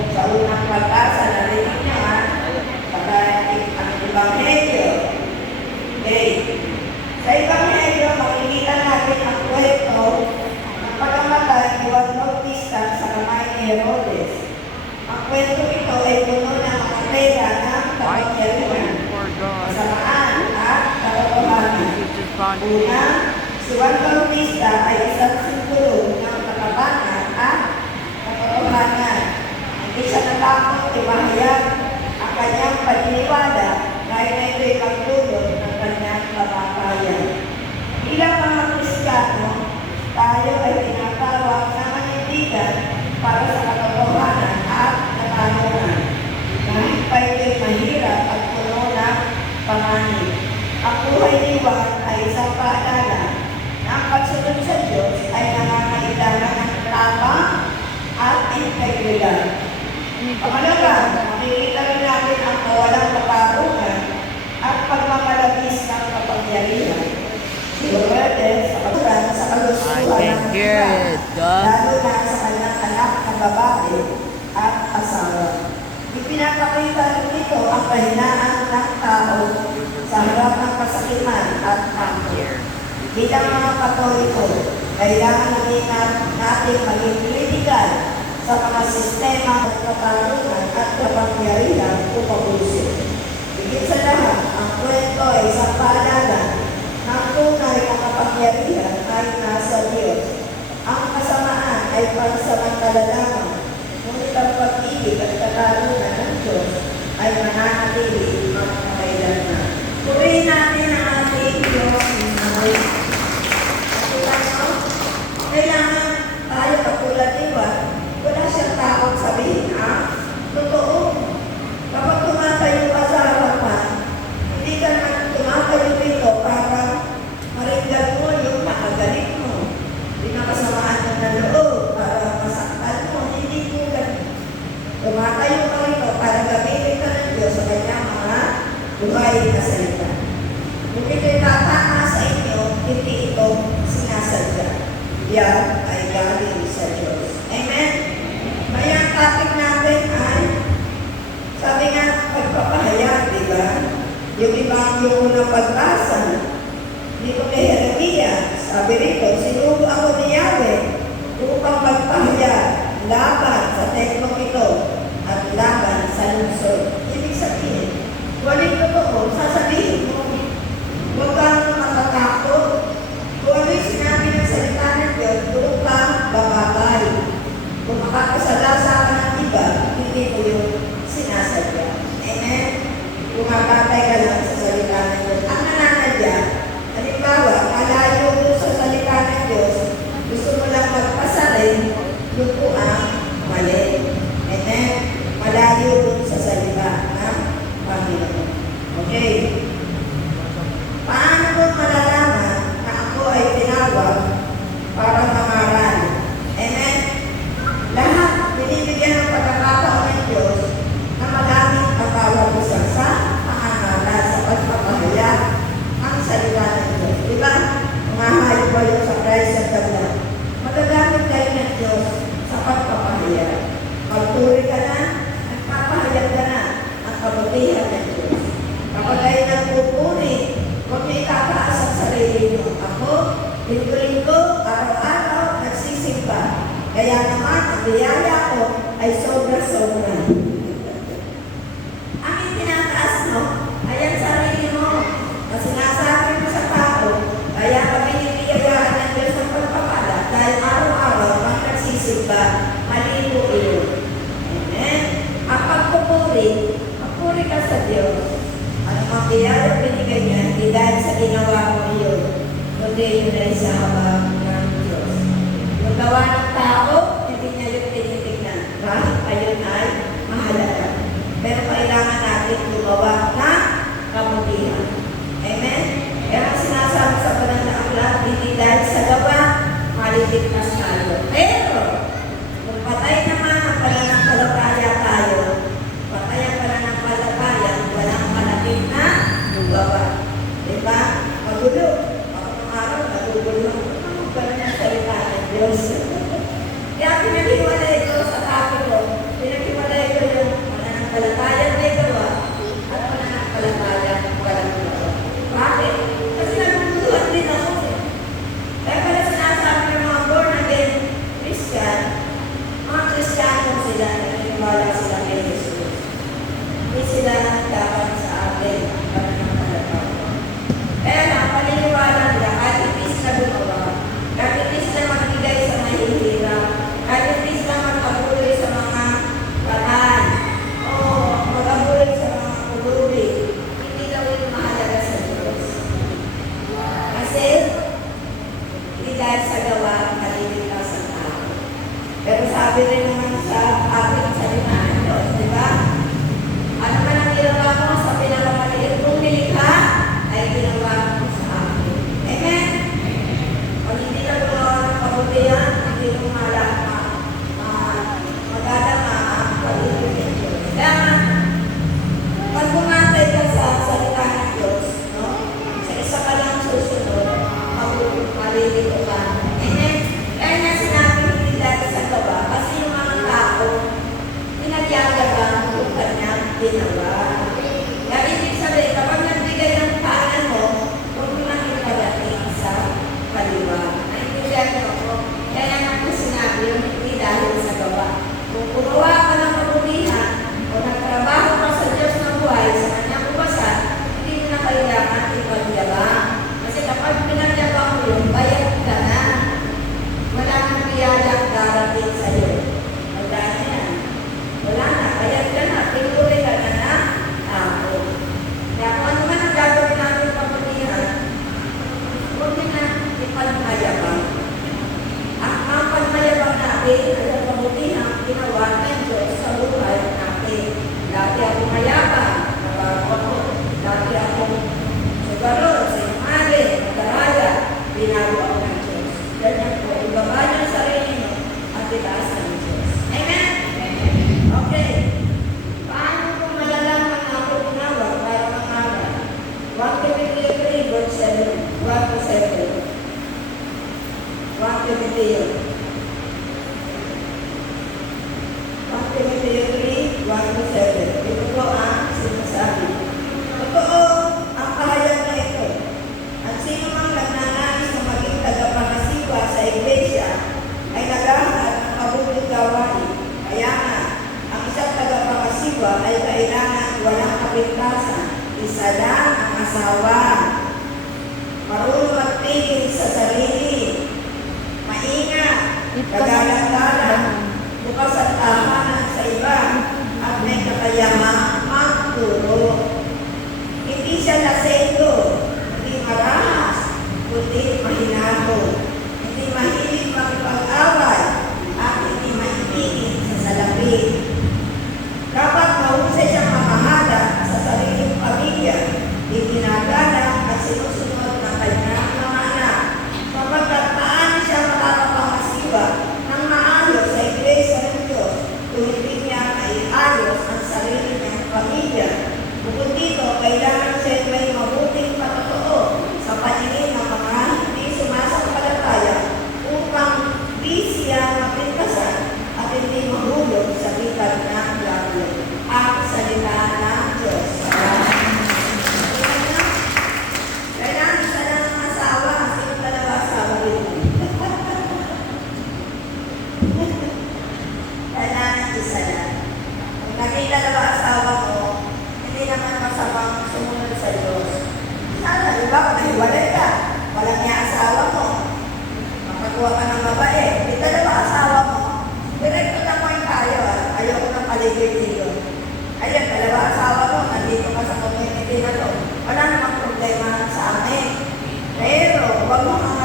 Sa unang pagbasa, narinig niya ang Ebanghelyo. Okay. Sa Ebanghelyo, makikita natin ang kwento ng pagkamatay ni Juan Bautista sa kamay ni Herodes. Ang kwento ito ay puno ng mga pera ng kapangyarihan, kasamaan at katotohanan. Una, si Juan Bautista ay isang simbolo ng katapangan at katotohanan. Hindi siya natakot ipahayag ang kanyang paniniwala dahil na ito'y pagtulong ng kanyang kamatayan. Bilang mga Kristiyano, tayo ay tinatawag na manindigan para sa katotohanan at katanungan. Kahit pa ito'y mahirap at puno ng panganib. Ang buhay ni Juan ay isang paalala na ang pagsunod sa Diyos ay nangangailangan ng tapang at integridad. Pangalawa, makikita rin natin ang kawalang katarungan at pagmamalabis ng kapangyarihan. Herodes sa pagkuran sa kalusuhan ng Israel, lalo na sa kanyang anak na babae at asawa. Ipinapakita nito ang kahinaan ng tao sa harap ng kasakiman at angkin. Bilang mga Katoliko, kailangan natin maging critical sa mga sistema at katarungan at kapangyarihan upang lusin. Higit sa lahat, ang kwento ay isang paalala na ang tunay na kapangyarihan ay nasa Diyos. Ang kasamaan ay pansamantala lamang, ngunit ang pag-ibig at katarungan ng Diyos ay mananatili magpakailanman. Purihin natin ang ating Diyos ng kailangan tayo katulad ni Juan, wala siyang takot sabihin, totoo. Kapag tumatayo ka sa harapan, hindi ka na tumatayo dito para maringgan mo yung nakagaling mo. Hindi na kasamaan mo na loob para masaktan mo. Hindi mo ganun. Tumatayo ka rito para gamitin ka ng Diyos sa kanyang mga buhay na salita. Kung ito'y tatama sa inyo, hindi ito sinasadya. Yan ay galing sa Diyos. Amen? Kaya ang topic natin ay, sabi nga, pagpapahayag, di ba? Yung ibang yung unang pagbasa, dito kay Jeremiah, sabi rito, sinugo ako ni Yahweh upang magpahayag laban sa templong ito at laban sa lungsod. Ibig sabihin, walang totoo, sasabihin mo, huwag kang matatakot. Kung ano yung sinabi ng salita ng Diyos, doon ka babagay. Kung makakasalasan ka ng iba, hindi mo yung sinasadya. Amen? Kung mabatay ka lang sa salita ng Diyos. Ang nananadya, halimbawa, malayo mo sa salita ng Diyos, gusto mo lang magpasarin, doon po ang mali. Amen? Malayo doon sa salita ng Panginoon. Okay? Paano mo malalaman na ako ay tinawag para mangaral? Amen? Lahat binibigyan ng pagkakataon ng Diyos na magamit ang bawat isa sa pangangaral sa pagpapahayag ang salita ng Diyos. Diba? Umahayo ba yun sa Christ at Dabla? Magagamit kayo ng Diyos sa pagpapahayag. Pagturi ka na, nagpapahayag ka na ang kabutihan ng Diyos. Kapag kayo nagpupuri, huwag niyo itataas ang sarili niyo. Ako, linggo-linggo, araw-araw, nagsisimba. Kaya naman, ang biyaya ko ay sobra-sobra. Ang itinataas mo, ay ang sarili mo. Na sinasabi mo sa tao, kaya kami niliyayaan ng Diyos ng pagpapala dahil araw-araw kang nagsisimba, malibo iyon. Amen? Ang pagpupuri, magpuri ka sa Diyos. Ang mga biyaya binigay niya, hindi dahil sa ginawa mo iyon, kundi yun ay sa habang ng Diyos. Yung gawa ng tao, hindi niya yung tinitignan. Kahit ayun ay mahalaga. Pero kailangan natin gumawa na kabutihan. Amen? Kaya ang sinasabi sa pananaaklat, hindi dahil sa gawa, maliligtas tayo. Pero, kung patay naman ang pananampalataya tayo, patay ang pananampalataya, walang malapit na gawa. Diba? Magulo. Ako ng araw, nagugulo. Ano ba na salita ng Diyos? Kaya pinag-iwalay ko sa topic ko, pinag-iwalay naniniwala sila kay Jesus. Hindi sila dapat sa atin para ng kalagaw. Kaya lang, paniniwala nila, kahit hindi sila gumawa, kahit hindi sila magbigay sa mahihirap, kahit hindi sila mag-abuloy sa mga kanan, o mag-abuloy sa mga kulubi, hindi daw yun mahalaga sa Diyos. Kasi, hindi dahil sa gawa, maliligtas ang tao. Pero sabi rin naman sa ating salita ng Diyos, di ba? Ano man ang ginawa mo sa pinakamaliit mong nilikha, ay ginawa mo sa akin. Amen? Pag hindi ka gumawa ng kabutihan, hindi mo magdadama ang pag-ibig ng Diyos. Kaya nga, pag bumantay ka sa salita ng Diyos, no? Sa isa ka lang susunod, malilito ka. Amen? Kaya nga sinabi hindi dahil sa gawa, kasi yung mga tao, pinagyayagan kung kanyang ginawa. Kaya ibig sabihin, kapag nagbigay ng paanan mo, huwag mo lang ipagating sa kaliwa. Naintindihan niyo ako? Kaya nga po sinabi yung hindi dahil sa gawa. Kung gumawa ka ng kabutihan, o nagtrabaho ka sa Diyos ng buhay, sa kanyang ubasan, hindi mo na kailangan ipagyabang. Kasi kapag pinagyabang mo yun, bayad ka na. Wala nang biyalang darating sa iyo. Wala na yan. Wala na. Bayad ka na. Pinuri ka na na ako. Kaya kung ano man ang gagawin natin kabutihan, huwag na ipagmayabang. Ang pagmayabang natin ay ang kabutihan ginawa ng Diyos sa buhay natin. Dati ako mayabang, nabago ako. Dati ako sugarol, sinumali, mag-araya, binago ako ng Diyos. Ganyan po, ibaba niyo ang sarili niyo at itaas ng Diyos. Amen? Okay. Paano kung malalaman na ako tinawag para mangaral? 1 Timothy 3, verse 7. 1 to 7. 1 Timothy 3, 1 to 7. Ito po ang sinasabi. Totoo ang pahayag na ito. At sino mang nagnanais na maging tagapangasiwa sa iglesia ay naghahanap ng mabuting gawain. Kaya nga, ang isang tagapangasiwa ay kailangan walang kapintasan. Isa lang ang asawa. Marunong magpigil sa sarili. Maingat. Kagalang-galang. Bukas ang tahanan sa iba. At may kakayamang magturo. Hindi siya lasendo. Hindi marahas. Kundi mahinahon. Hindi mahilig makipag-away. At hindi mahiligin sa salapi. Dapat mahusay siyang mamahala sa sariling pamilya, itinagalang at sinusunod ng kanyang mga anak. Kapagkat paano siya makakapangasiwa ng maayos sa iglesia ng Diyos kung hindi niya ayos ang sarili niyang pamilya. Bukod dito, kailangan siya may mabuting patotoo sa paningin ng mga hindi sumasampalataya upang di siya mapintasan at hindi mahulog sa bigat ng diablo. Ang salita ng Diyos. Kailangan isa lang ang asawa kasi yung dalawa asawa rin. Kailangan isa lang. Kung naging dalawa asawa mo, hindi naman masamang sumunod sa Diyos. Sana, di ba? Kung nahiwalay ka, walang niya asawa mo. Makakuha ka ng babae. Hindi dalawa asawa mo. Direkto lang mo yung tayo. Ayoko ng paligid dito. Ayan, dalawa asawa mo. Nandito ka sa community na to. Wala namang problema sa amin. Pero, huwag mo ang